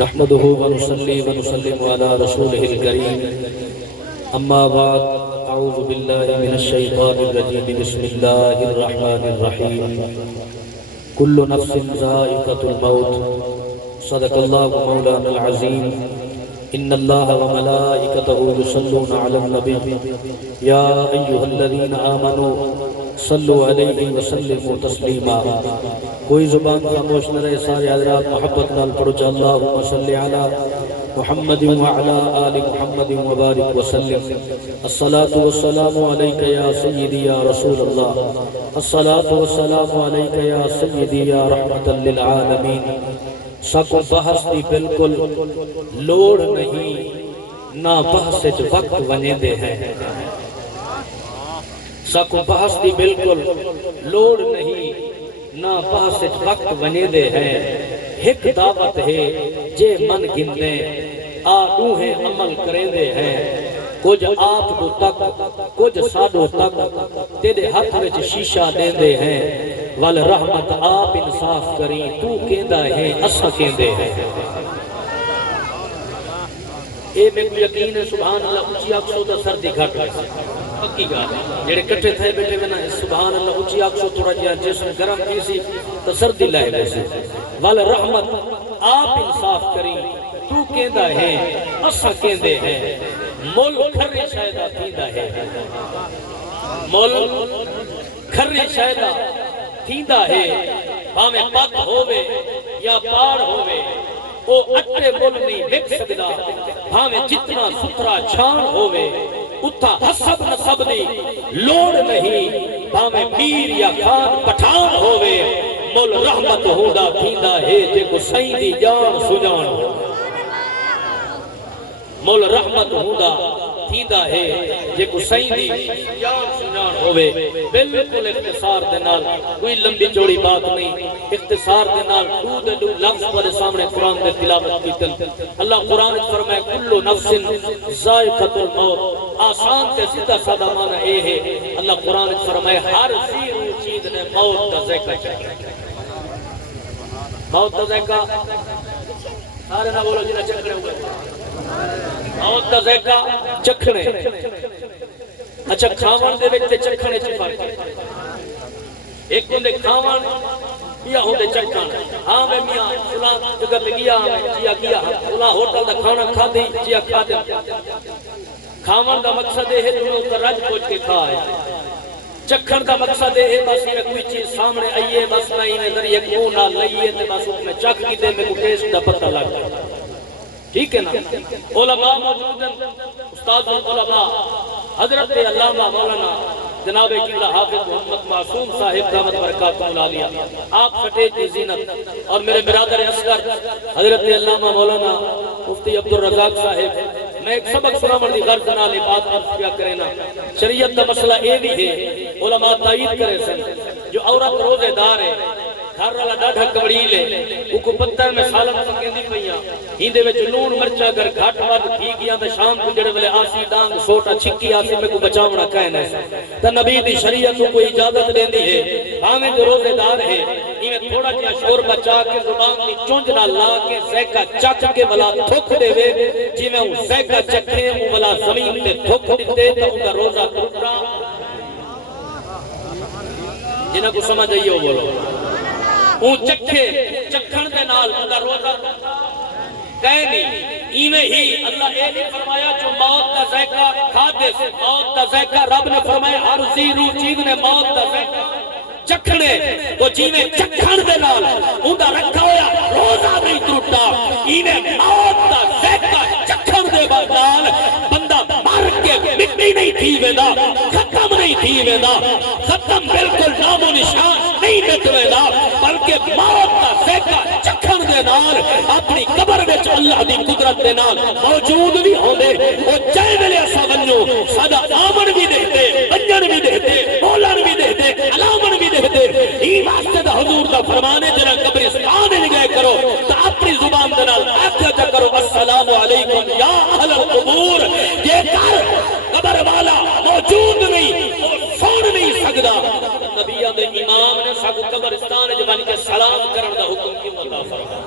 نحمده ونصلي ونسلم على رسوله الكريم اما بعد اعوذ بالله من الشيطان الرجيم بسم الله الرحمن الرحيم كل نفس ذائقة الموت صدق الله مولانا العظيم ان الله وملائكته يصلون على النبي يا ايها الذين امنوا صلوا علیہ وسلم تسلیما. کوئی زبان خاموش نہ رہے، سارے حضرات محبت نال پڑھو چا اللہم صلی علی محمد وعلی آل محمد وبارک وسلم. الصلاة والسلام علیک یا سیدی یا رسول اللہ، الصلاة والسلام علیک یا سیدی یا رحمت للعالمین. سکو بحث دی بالکل لوڑ نہیں، نہ بحث وقت ونے دے ہیں. ساکو بحث دی بالکل لوڑ نہیں، نہ بحث وقت ونے دے ہیں. ایک دعوت ہے جے من گندے آدوہیں عمل کریں دے ہیں. کچھ آپ کو تک کچھ سادو تک تیرے ہاتھ وچ شیشہ دیں دے ہیں. وال رحمت آپ انصاف کریں، تو کہندہ ہے اسا کہندے ہیں. اے میں کو یقین ہے سبحان اللہ اچھی آکسو دا سر دی گھٹ ہے. پکی گال ہے جڑے کٹھے تھے بیٹھے میں نا سبحان اللہ اچھی آکسو تھوڑا جہاں جسم گرم کی سی تو سردی لائے ویسے. وال رحمت آپ انصاف کریں، تو کہندہ ہے اسا کہندے ہیں. مول کھرے شاہدہ تھیندہ ہے، مول کھرے شاہدہ تھیندہ ہے. باہمیں پت ہووے یا پار ہووے او اٹھے مول نہیں بک سکدا. بھاویں جتنا سترا چھان ہووے اتھا حسب نصب دی لوڑ نہیں. بھاویں پیر یا خان پٹھان ہووے مول رحمت ہوندا تھیندا ہے جے کو سائیں دی جان سجان. مول رحمت ہوندا تھیندا ہے جے کو سائیں دی جان سجان ہووے. بالکل اختصار دے نال، کوئی لمبی چوڑی بات نہیں، اختصار دے نال دو لفظ پر سامنے قرآن دے تلاوت کی تل. اللہ قرآن فرمائے کلو نفس ذائقۃ الموت. آسان تے سیدھا سادہ معنی اے ہے. اللہ قرآن فرمائے ہر زیرو چیز نے موت کا ذائقہ چکھنا. موت کا ذائقہ سارے نہ بولو جنہیں چکھنے ہوئے. موت کا ذائقہ چکھنے. اچھا کھاون دے وچ چکھنے چ فرق ہے. ایک ہوندے کھاون یا ہوندے چکھن. ہاں میں میاں فلاں جگہ پہ گیا جیا کیا فلاں ہوٹل دا کھانا کھا دی جیا کھا دے. کھاون دا مقصد ہے جو اتر رج پوچھ کے کھائے. چکھن دا مقصد ہے بس یہ کوئی چیز سامنے آئیے بس میں انہیں ذریعے کیوں نہ لئیے تے بس اس میں چکھ کی دے میں کو ٹیسٹ دا پتہ لگ جائے. ٹھیک ہے نا. علماء موجود ہیں، استاد علماء حضرت علامہ مولانا جناب قبلہ حافظ محمد معصوم صاحب دامت برکاتہ العالیہ آپ سٹیج کی زینت، اور میرے برادر اصغر حضرت علامہ مولانا مفتی عبدالرزاق صاحب. میں ایک سبق سنامر دی غرض نالے بات عرض کیا کرے نا. شریعت دا مسئلہ اے بھی ہے، علماء تائید کرے سن جو عورت روزے دار ہے گھر والا ڈاڈھا کبڑیل ہے وہ کو پتر میں سالن پکیندی پئیاں ہیندے وچ لون مرچا گر گھٹ ود تھی گیا تے شام کو جڑے ویلے آسی ڈانگ سوٹا چھکی آسی میں کو بچاونا کہنا ہے. تے نبی دی شریعت کو اجازت دیندی ہے بھاویں جو روزے دار ہے ایویں تھوڑا جہا شور بچا کے زبان دی چونج نہ لا کے ذائقہ چکھ کے بلا تھوک دے وے جویں او ذائقہ چکھے او بلا زمین تے تھوک دتے تے ان دا روزہ ٹوٹا. جنہاں کو سمجھ آئی ہو بولو. اون چکھے چکھن دے نال اندر روزہ کہے نہیں. ایویں ہی اللہ اے نہیں فرمایا جو موت کا ذائقہ کھا دے سے. موت کا ذائقہ رب نے فرمایا ہر زیرو چیز نے موت کا ذائقہ چکھنے تو جیویں چکھن دے نال اندر رکھا ہویا روزہ نہیں ٹوٹا. ایویں موت کا ذائقہ چکھن دے نال بندہ مر کے مٹی نہیں تھی ویندا، ختم نہیں تھی ویندا، ختم بالکل نام و نشان نہیں مٹ ویندا، بلکہ موت کا ذائقہ چکھن دے نال اپنی قبر وچ اللہ دی قدرت دے نال موجود بھی ہوندے. او جے ویلے اساں ونجو ساڈا آمن بھی دیکھتے، ونجن بھی دیکھتے، بولن بھی دیکھتے، علامن بھی دیکھتے. ای واسطے دا حضور دا فرمانے جنہ قبرستان وچ گئے کرو تو اپنی زبان دے نال آکھیا کرو السلام علیکم یا اہل القبور. یہ کر قبر والا موجود نہیں اور سن نہیں سکدا. نبیوں دے امام نے سب قبرستان وچ بن کے سلام کرن دا حکم کیوں عطا فرمایا؟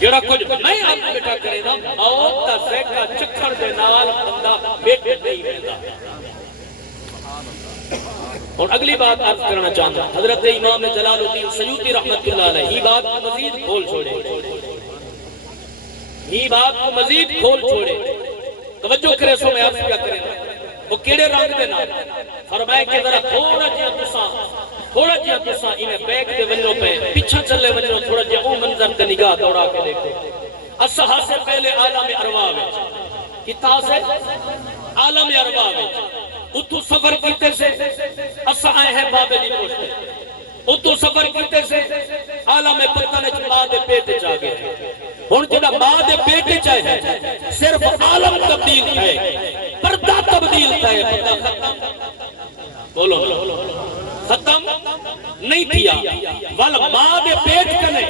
جڑا کچھ میں آپ بیٹا کرے دا موت دا ذائقہ چکھن دے نال بندہ بیٹھے نہیں رہتا. اور اگلی بات عرض کرنا چاہتا ہوں، حضرت امام جلال الدین سیوطی رحمت اللہ علیہ یہ بات کو مزید کھول چھوڑے، یہ بات کو مزید کھول چھوڑے. توجہ کرے سو میں عرض کیا کریں وہ کیڑے رنگ دے نال فرمائے کہ ذرا تھوڑا جہا تساں انہیں بیک دے ونجو پہ پیچھا چلے ونجو تھوڑا جہا وہ منظر تے نگاہ دوڑا کے دیکھتے. اسحا سے پہلے عالم ارواح وچ کتا سے عالم ارواح وچ اتو سفر کیتے سے اسا آئے ہیں بابے دی پوچھتے اتو سفر کیتے سے عالم پتہ نے ماں دے پیٹ چاہ گئے. ہن جڑا ماں دے پیٹ چاہ ہے صرف عالم تبدیل ہے، پردہ تبدیل ہے، پردہ ختم بولو ختم نہیں کیا. وال ماں دے پیٹ کنے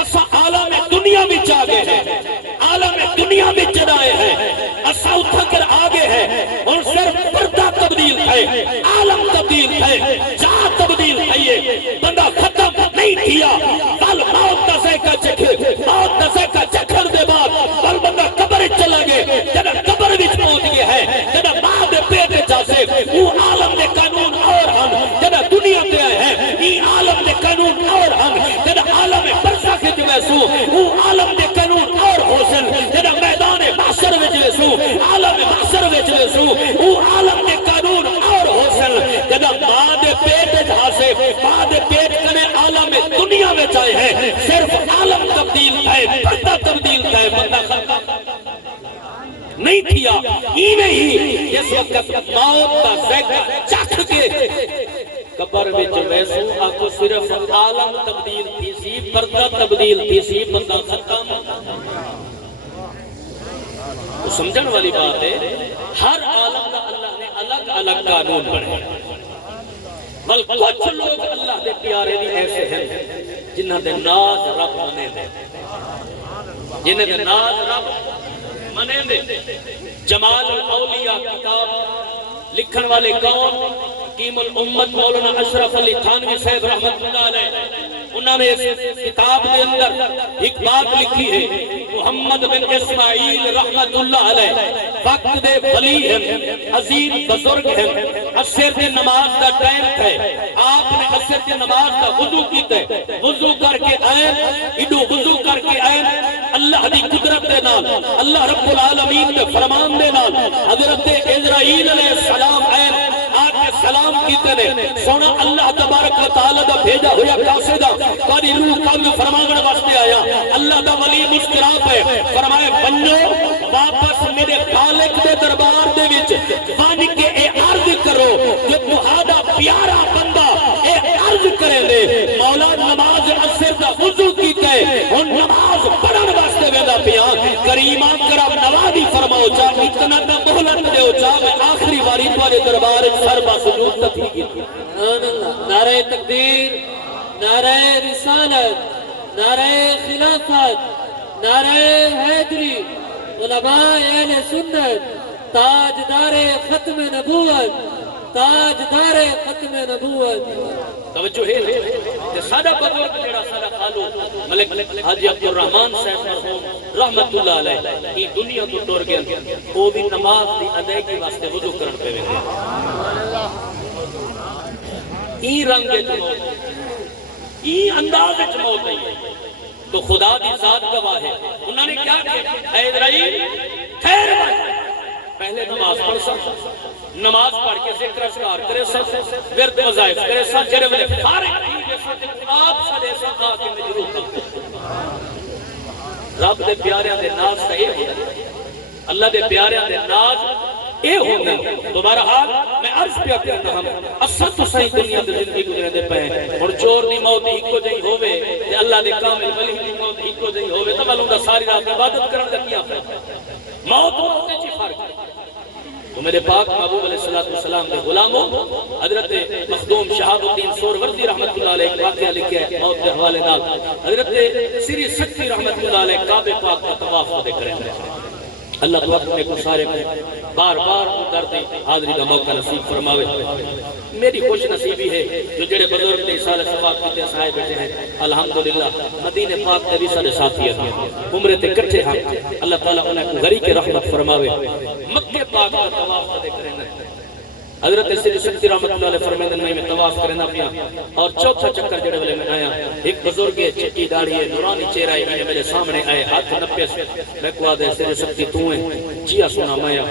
اسا عالم دنیا وچ آ گئے ہیں، عالم دنیا وچ جڑائے ہیں، اسا اٹھا کر آگے ہیں. اور صرف پردہ تبدیل ہے، عالم تبدیل ہے، جا تبدیل ہے، بندہ ختم نہیں کیا. وال موت دا ذائقہ چکھے، موت دا ذائقہ چکھن دے بعد وال بندہ قبر چلا گئے. جڑا قبر وچ پہنچ گیا ہے، جڑا ماں دے پیٹ چا سے وہ عالم دے قانون اور ہم جڑا دنیا تے آئے ہیں یہ عالم دے قانون اور ہم جڑا عالم برزخ وچ ویسو وہ عالم دے قانون اور حسن جڑا میدان محشر وچ ویسو عالم محشر وچ ویسو وہ عالم دے قانون اور حسن جڑا ماں دے پیٹ جا سے ماں دے پیٹ کنے عالم دنیا وچ آئے ہیں. صرف عالم تبدیل ہے، پردہ تبدیل ہے، بندہ ختم نہیں کیا. ہی اس وقت موت دا ذائقہ چکھ کے قبر وچ ویسو آکو صرف عالم تبدیل تھی سی، پردہ تبدیل تھی سی، بندہ ختم. تو سمجھن والی بات ہے ہر عالم دا اللہ نے الگ الگ قانون بنائے. بلکہ کچھ لوگ اللہ دے پیارے بھی ایسے ہیں جنہاں دے ناز رب منے دے، جنہاں دے ناز رب منے دے. جمال الاولیاء کتاب لکھن والے کون؟ حکیم الامت مولانا اشرف علی تھانوی صاحب رحمت اللہ علیہ. انہوں نے اس کتاب کے اندر ایک بات لکھی ہے. محمد بن اسماعیل رحمت اللہ علیہ وقت دے ولی ہیں، عظیم بزرگ ہیں. عصر دے نماز دا ٹائم ہے، آپ نے عصر دے نماز دا وضو کیتے، وضو کر کے آئے، ایڈو وضو کر کے آئے اللہ دی قدرت دے نال، اللہ رب العالمین دے فرمان دے نال حضرت عزرائیل علیہ السلام آئے آکے سلام کیتے نے. سونا اللہ تبارک و تعالی دا بھیجا ہویا کاسے دا تاری روح کام فرمان واسطے آیا. اللہ دا ولی مسکرا پہ فرمائے بنو واپس میرے خالق دے دربار دے وچ بن کے اے عرض کرو کہ تہاڈا پیارا بندہ اے عرض کرے دے مولا نماز عصر دا وضو کیتا ہے ہن نماز پڑھن واسطے ویندا پیا. کریم کرم نوازی فرماؤ چاہ اتنا دا مہلت دیو چاہ میں آخری باری تمہارے دربار سر با سجود تھی کی. نعرہ تکبیر، نعرہ رسالت، نعرہ خلافت، نعرہ حیدری، علماء اہل سنت، تاجدار ختم نبوت، تاجدار ختم نبوت. توجہ ہے کہ سادہ بزرگ جڑا سادہ خالو ملک حاجی عبد الرحمن صاحب مرحوم رحمت اللہ علیہ یہ دنیا تو ٹور گیا وہ بھی نماز دی ادائیگی واسطے وضو کرن پہ وے ای رنگ موت ای انداز وچ موت ہے. تو خدا دی ذات گواہ ہے. انہوں نے کیا کیا؟ اے عزرائیل خیر پہلے نماز پڑھ سکتا، نماز پڑھ کے ذکر اذکار کرے سکتا، ورد وظائف کرے سکتا، جڑے ویلے فارغ تھی جیسا آپ سارے سکھا کے مجروح کرتا. رب دے پیاریاں دے ناز تا اے ہوتا، اللہ دے پیاریاں دے ناز اے ہوتا. تو بہرحال میں عرض پہ کرنا ہم اسد تو صحیح دنیا دے زندگی گزرے دے پہ اور چور دی موت ایک کو جائی ہوئے تے اللہ دے کامل ولی دی موت ایک کو جائی ہوئے تو معلوم دا ساری رات عبادت کرن دا کیا فرق موت ہوتے چی فرق. تو میرے پاک محبوب علیہ السلام کے غلاموں حضرت مخدوم شہاب الدین سہروردی رحمت اللہ علیہ ایک واقعہ لکھے ہے موت کے حوالے نال. حضرت سری سکتی رحمت اللہ علیہ کعبہ پاک کا طواف کو دیکھ رہے ہیں. اللہ تو اپنے کو سارے بار بار درد حاضری کا موقع نصیب فرماوے. میری خوش نصیبی ہے جو جڑے بزرگ نے سال ثواب کیتے سائے بیٹھے ہیں الحمدللہ مدینے پاک دے بھی سارے ساتھی ہیں عمرے تے کٹھے ہیں. اللہ تعالیٰ انہیں کو غریق رحمت فرماوے. مکہ پاک کا طواف کریں حضرت سید سکتی رحمت اللہ علیہ فرمیدن میں طواف کرنا پیا اور چوتھا چکر جڑے والے میں آیا ایک بزرگ ہے چٹی داڑھی ہے نورانی چہرہ ہے میرے سامنے آئے ہاتھ نپے میں کو آدھے سید سکتی تو ہیں جیا سنا مایا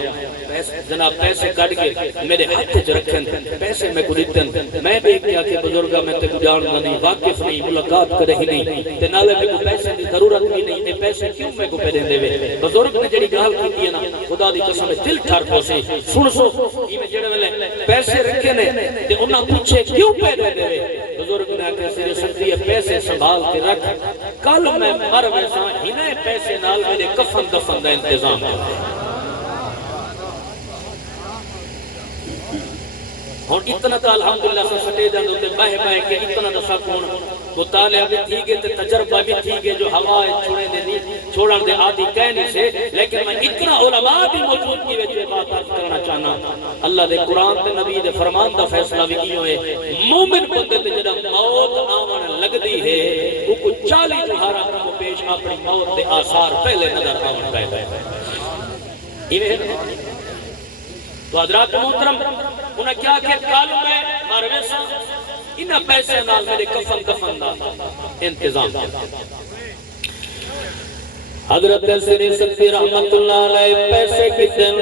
جناب پیسے کٹ کے میرے ہاتھ چ رکھن پیسے میں کو دیتن میں بھی کیا کہ بزرگا میں تے کو جاننا نہیں واقف نہیں ملاقات کرے ہی نہیں تے نالے میں کو پیسے دی ضرورت بھی نہیں تے پیسے کیوں میں کو پہ دین دے وے بزرگ نے جڑی گل کیتی ہے نا خدا دی قسم دل ٹھر پوسی سن سو یہ جڑے والے پیسے رکھے نے تے انہاں پوچھے کیوں پہ دین دے وے بزرگ نے کہا سید سکتی پیسے سنبھال کے رکھ کل میں مر ویسا ہنے پیسے نال میرے کفن دفن دا انتظام ہے. اور اتنا تا الحمدللہ سے سٹے جان دوتے بہ کے اتنا دسا کون مطالعہ بھی تھی گئے تے تجربہ بھی تھی گئے جو ہوائے چھوڑے دے نہیں چھوڑن دے آدھی کہنے سے لیکن میں اتنا علماء بھی موجود کی وجہ بات کرنا چاہنا. اللہ دے قرآن تے نبی دے فرمان دا فیصلہ بھی کیوں ہے مومن بندے تے جڑا موت آون لگدی ہے وہ کو 40 جوہارا کرو پیش اپنی موت دے آثار پہلے نظر آون پے ایویں تو حضرات محترم انہیں کیا کہ کالو میں مروے سا انہا پیسے نال میرے کفن کفن دا انتظام حضرت سری سکتی رحمت اللہ علیہ پیسے کتن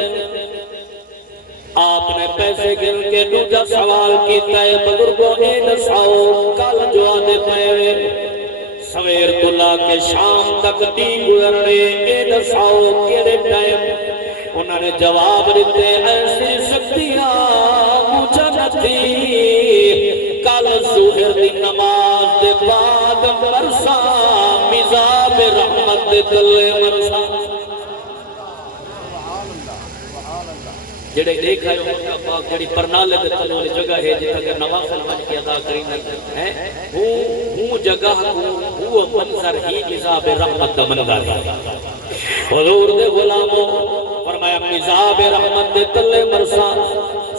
آپ نے پیسے گن کے دوجہ سوال کیتا ہے بزرگوں نے نساؤ کال جو آنے پہوے سویر تلا کے شام تک دی گزرنے اے نساؤ کیڑے ٹائم انہوں نے جواب دیتے ایسی سکتیاں مجھے نہ تھی کل ظہر دی نماز دے بعد مرسا مزاب رحمت دے تلے مرسا جڑے دیکھا ہے مکہ پاک جڑی پرنالے دے تلے والی جگہ ہے جتا کہ نوافل بن کے ادا کریں ہے وہ جگہ وہ منظر ہی مزاب رحمت دا منظر ہے. حضور دے غلاموں فرمایا مزاب رحمت دے تلے مرسا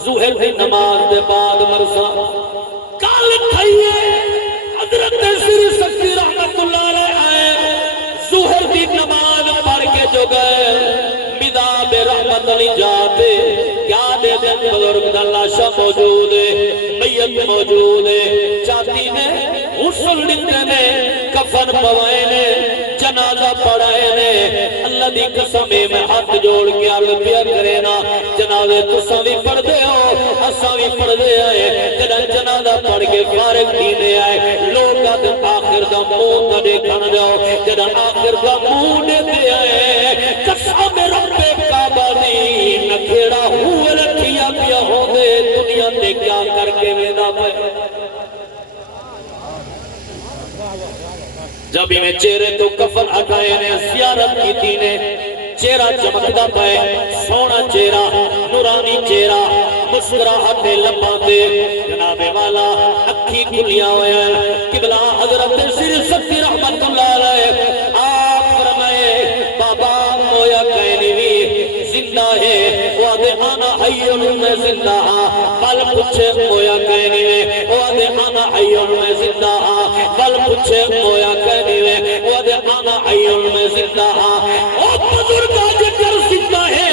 ظہر دی نماز دے بعد مرسا کل تھئیے حضرت سری سکتی رحمت اللہ علیہ آئے ظہر دی نماز پڑھ کے جو گئے مزاب رحمت نہیں جاتے کیا دے دن بزرگ اللہ شاہ موجود ہے میت موجود ہے چاہتی نے غسل لیتے نے کفن پوائے نے جنازہ پڑھائے نے اللہ دی قسمیں میں ہاتھ جوڑ کے عرض پیا کرے نا جنازے تساں بھی پڑھ دے ہو اساں بھی پڑھ دے آئے جنہ جنازہ پڑھ کے فارغ دینے آئے لوگ آخر دا منہ نہ دیکھن جاؤ جنہ آخر دا منہ دیتے آئے قسم رب کعبہ دی نہ کھیڑا ہوئے رکھیا پیا ہو دے دنیا نے کیا کر کے ویدا پائے جب میں چہرے تو کفن ہٹائے نے زیارت کی تھی نے چہرہ چمکتا پائے سونا چہرہ نورانی چہرہ مسکراہٹے لپاتے جناب والا اکھی کھلیاں ہوئے قبلہ حضرت سری سکتی رحمت اللہ علیہ آپ فرمائے بابا مویا کہنی بھی زندہ ہے وعدے آنا حیون میں زندہ ہاں بل پچھے مویا کہنی میں وعدے آنا حیون میں زندہ ہاں بل پچھے مویا کہنی میں وعدے آنا حیون میں زندہ ہاں او بزرگا جکر زندہ ہے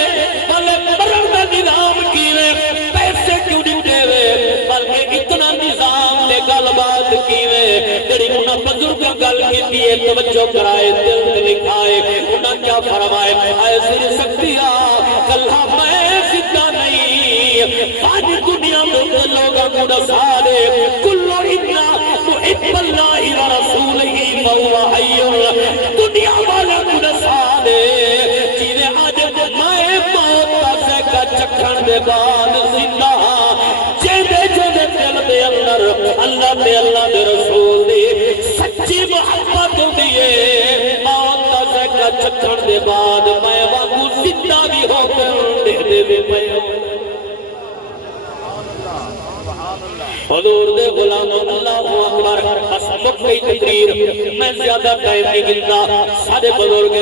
بل مرد نظام کیوے پیسے کیوں دیتے ہوئے بلکہ اتنا نظام لے گل بات کیوے تیری انہاں بزرگا گل کی دیئے توجہ کرائے دل میں لکھائے انہاں کیا فرمائے آئے سر سکتیا کلہ میں زندہ نہیں آج دنیا میں لوگا گوڑا سارے کلو اتنا محب اللہ و رسولہی فہو حیون دنیا والا گوڑا سارے چیزیں آج مائے موت سے کا چکھن دے بعد زندہ جیدے جیدے دل دے اندر اللہ دے رسول دے سچی محبت دیئے موت سے کا چکھن دے بعد میں واقعو زندہ بھی ہو کر دے بھی میں حضور دے غلاموں اللہ اکبر اسمک کی تقریر میں زیادہ ٹائم نہیں گلتا سارے بزرگ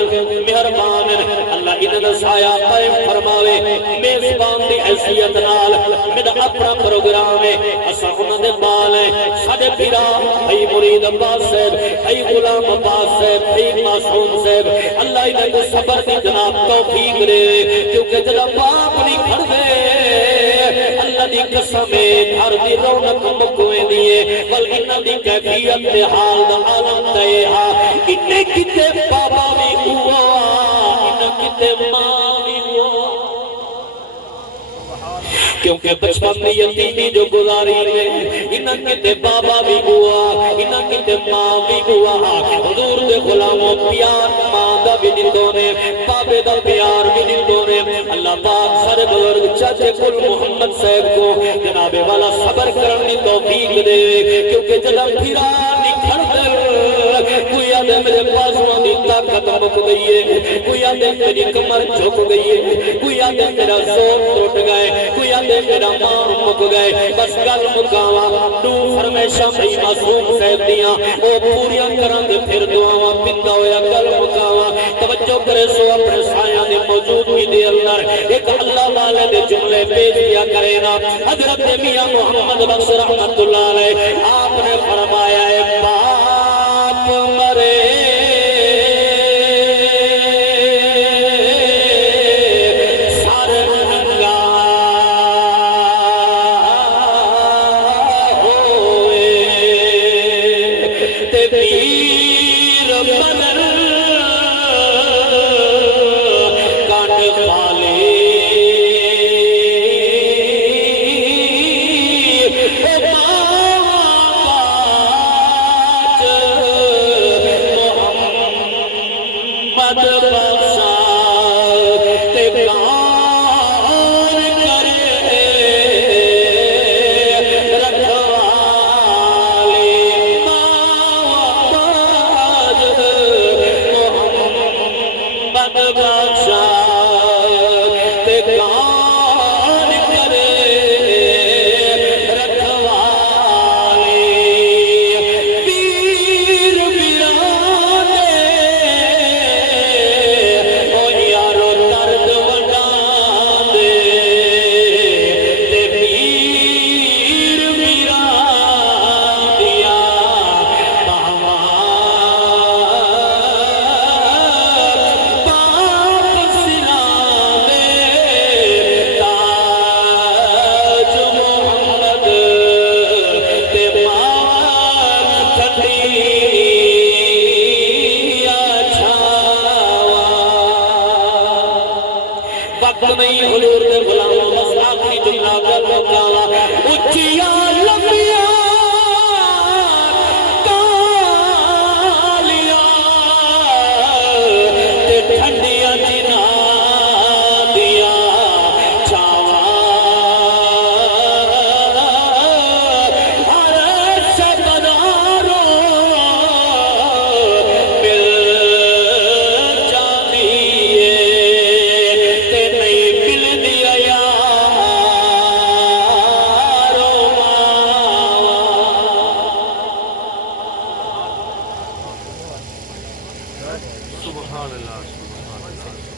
مہربان اللہ انہاں دا سایہ قائم فرماوے میزبان دی حیثیت نال میرا اپنا پروگرام ہے اساں انہاں دے بال ہیں ساڈے پیرا بھائی مرید عباس صاحب بھائی غلام عباس صاحب بھائی معصوم صاحب اللہ انہاں کو صبر دی جناب توفیق دے کیونکہ جڑا باپ نہیں کھڑدے اللہ دی قسم ہے گھر دی رونق مکویں دیے بل انہاں دی کیفیت تے حال دا عالم تے ہا کتے کتے بابا بھی ہوا انہاں کتے ماں بھی ہوا کیونکہ بچپن میں یتیمی جو گزاری ہے انہاں کتے بابا بھی ہوا انہاں کتے ماں بھی ہوا حضور دے غلاموں پیار ماں دا بھی دندوں نے بابے دا پیار بھی دندوں نے اللہ پاک سر بزرگ چاچے کل محمد صاحب کو جناب والا صبر کرنے توفیق دے کیونکہ جب پھرا نکھڑ کر کوئی آدھے میرے پاسوں دی طاقت مک گئی ہے کوئی آدھے میری کمر جھک گئی ہے کوئی آدھے میرا زور ٹوٹ گئے کوئی آدھے میرا مان مک گئے بس گل مکاوا تو فرمیشاں بھئی معصوم صاحب دیاں او پوریاں کران دے پھر دعاواں پندا ہویا گل مکاوا توجہ کرے سو اپنے سایاں دے موجودگی دے اندر ایک اللہ والے دے جملے پیش کیا کرے نا حضرت میاں محمد بخش رحمت اللہ علیہ آپ نے فرمایا ہے باپ مرے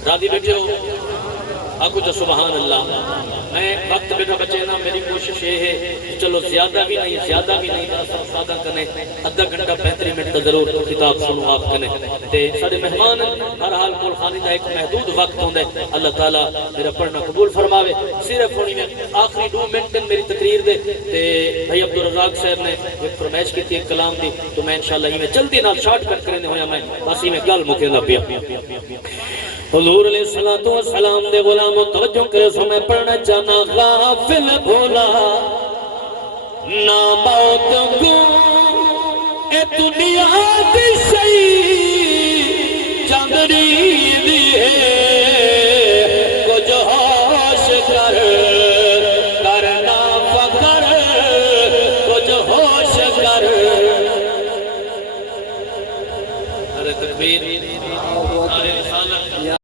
راضی بیٹھے ہو آگو جو سبحان اللہ میں وقت بیٹھا بچے نا میری کوشش یہ ہے چلو زیادہ بھی نہیں سادہ کرنے ادھا گھنٹہ 35 منٹ ضرور کتاب سنو آپ کرنے تے سارے مہمان ہر حال کول خانی دا ایک محدود وقت ہوندے اللہ تعالیٰ میرا پڑھنا قبول فرماوے صرف ہونی میں آخری 2 منٹ میری تقریر دے تے بھائی عبدالرزاق صاحب نے ایک فرمائش کی تھی ایک کلام دی تو میں انشاءاللہ ہی میں جلدی نال شارٹ کٹ کرنے ہویا میں بس ہی میں گل مکیندا پیا حضور علیہ الصلوۃ والسلام دے غلام توجہ کرے سو میں پڑھنا چاہنا غافل بھولا نہ موت